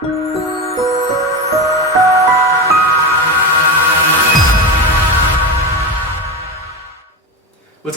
What's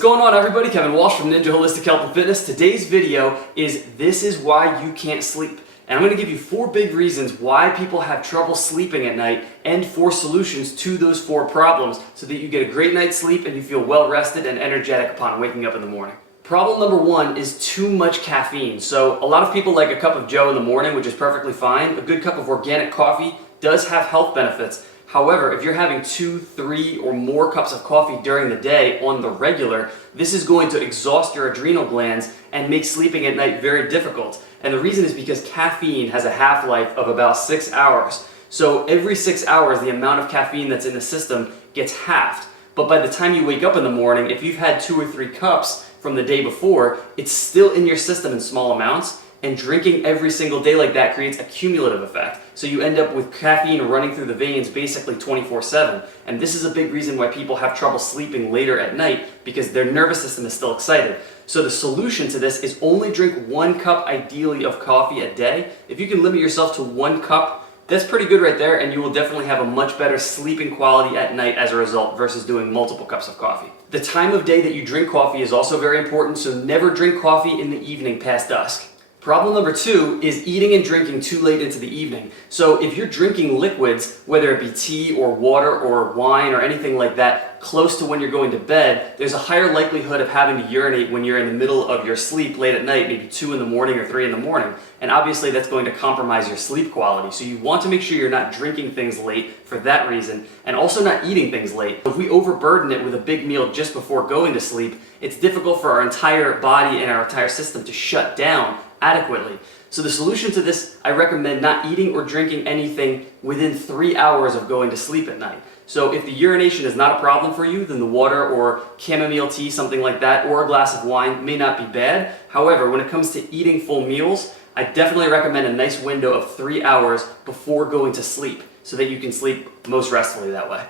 going on, everybody? Kevin Walsh from Ninja Holistic Health and Fitness. Today's video is This is Why You Can't Sleep. And I'm going to give you 4 big reasons why people have trouble sleeping at night and 4 solutions to those 4 problems so that you get a great night's sleep and you feel well rested and energetic upon waking up in the morning. Problem number 1 is too much caffeine. So a lot of people like a cup of joe in the morning, which is perfectly fine. A good cup of organic coffee does have health benefits. However, if you're having 2, 3, or more cups of coffee during the day on the regular, this is going to exhaust your adrenal glands and make sleeping at night very difficult. And the reason is because caffeine has a half-life of about 6 hours. So every 6 hours, the amount of caffeine that's in the system gets halved. But by the time you wake up in the morning, if you've had 2 or 3 cups from the day before, it's still in your system in small amounts. And drinking every single day like that creates a cumulative effect. So you end up with caffeine running through the veins basically 24/7. And this is a big reason why people have trouble sleeping later at night, because their nervous system is still excited. So the solution to this is only drink 1 cup ideally of coffee a day. If you can limit yourself to 1 cup, that's pretty good right there, and you will definitely have a much better sleeping quality at night as a result versus doing multiple cups of coffee. The time of day that you drink coffee is also very important, so never drink coffee in the evening past dusk. Problem number 2 is eating and drinking too late into the evening. So if you're drinking liquids, whether it be tea or water or wine or anything like that, close to when you're going to bed, there's a higher likelihood of having to urinate when you're in the middle of your sleep late at night, maybe 2 in the morning or 3 in the morning. And obviously that's going to compromise your sleep quality. So you want to make sure you're not drinking things late for that reason, and also not eating things late. If we overburden it with a big meal just before going to sleep, it's difficult for our entire body and our entire system to shut down adequately. So the solution to this, I recommend not eating or drinking anything within 3 hours of going to sleep at night. So if the urination is not a problem for you, then the water or chamomile tea, something like that, or a glass of wine may not be bad. However, when it comes to eating full meals, I definitely recommend a nice window of 3 hours before going to sleep so that you can sleep most restfully that way.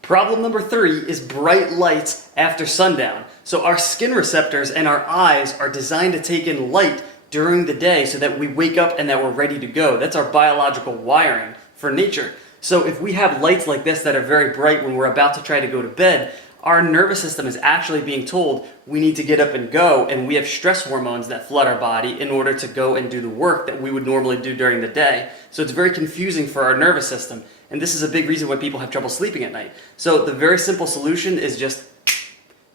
Problem number 3 is bright lights after sundown. So our skin receptors and our eyes are designed to take in light during the day so that we wake up and that we're ready to go. That's our biological wiring for nature. So if we have lights like this that are very bright when we're about to try to go to bed, our nervous system is actually being told we need to get up and go, and we have stress hormones that flood our body in order to go and do the work that we would normally do during the day. So it's very confusing for our nervous system, and this is a big reason why people have trouble sleeping at night. So the very simple solution is just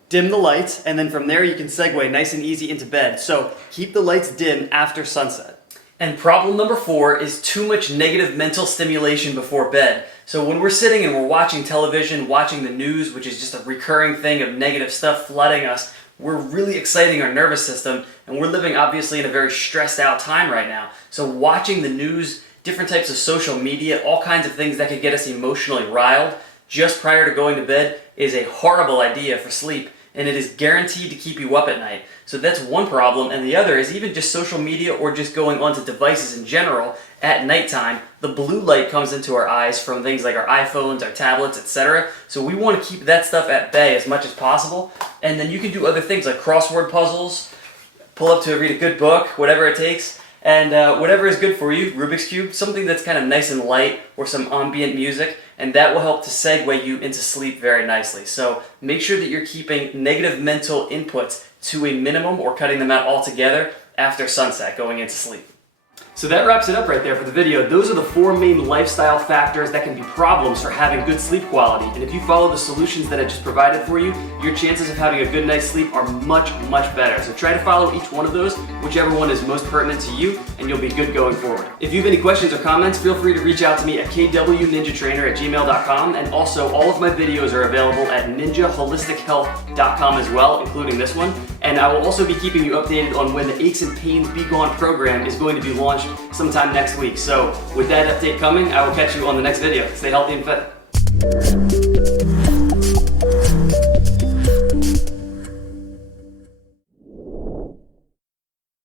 dim the lights, and then from there you can segue nice and easy into bed. So keep the lights dim after sunset. And problem number 4 is too much negative mental stimulation before bed. So when we're sitting and we're watching television, watching the news, which is just a recurring thing of negative stuff flooding us, we're really exciting our nervous system, and we're living obviously in a very stressed out time right now. So watching the news, different types of social media, all kinds of things that could get us emotionally riled just prior to going to bed is a horrible idea for sleep. And it is guaranteed to keep you up at night. So that's one problem, and the other is even just social media or just going onto devices in general at nighttime. The blue light comes into our eyes from things like our iPhones, our tablets, etc. So we want to keep that stuff at bay as much as possible. And then you can do other things like crossword puzzles, pull up to read a good book, whatever it takes. And whatever is good for you, Rubik's Cube, something that's kind of nice and light, or some ambient music, and that will help to segue you into sleep very nicely. So make sure that you're keeping negative mental inputs to a minimum or cutting them out altogether after sunset going into sleep. So that wraps it up right there for the video. Those are the 4 main lifestyle factors that can be problems for having good sleep quality. And if you follow the solutions that I just provided for you, your chances of having a good night's sleep are much, much better. So try to follow each one of those, whichever one is most pertinent to you, and you'll be good going forward. If you have any questions or comments, feel free to reach out to me at kwninjatrainer@gmail.com. And also, all of my videos are available at ninjaholistichealth.com as well, including this one. And I will also be keeping you updated on when the Aches and Pains Be Gone program is going to be launched sometime next week. So with that update coming, I will catch you on the next video. Stay healthy and fit.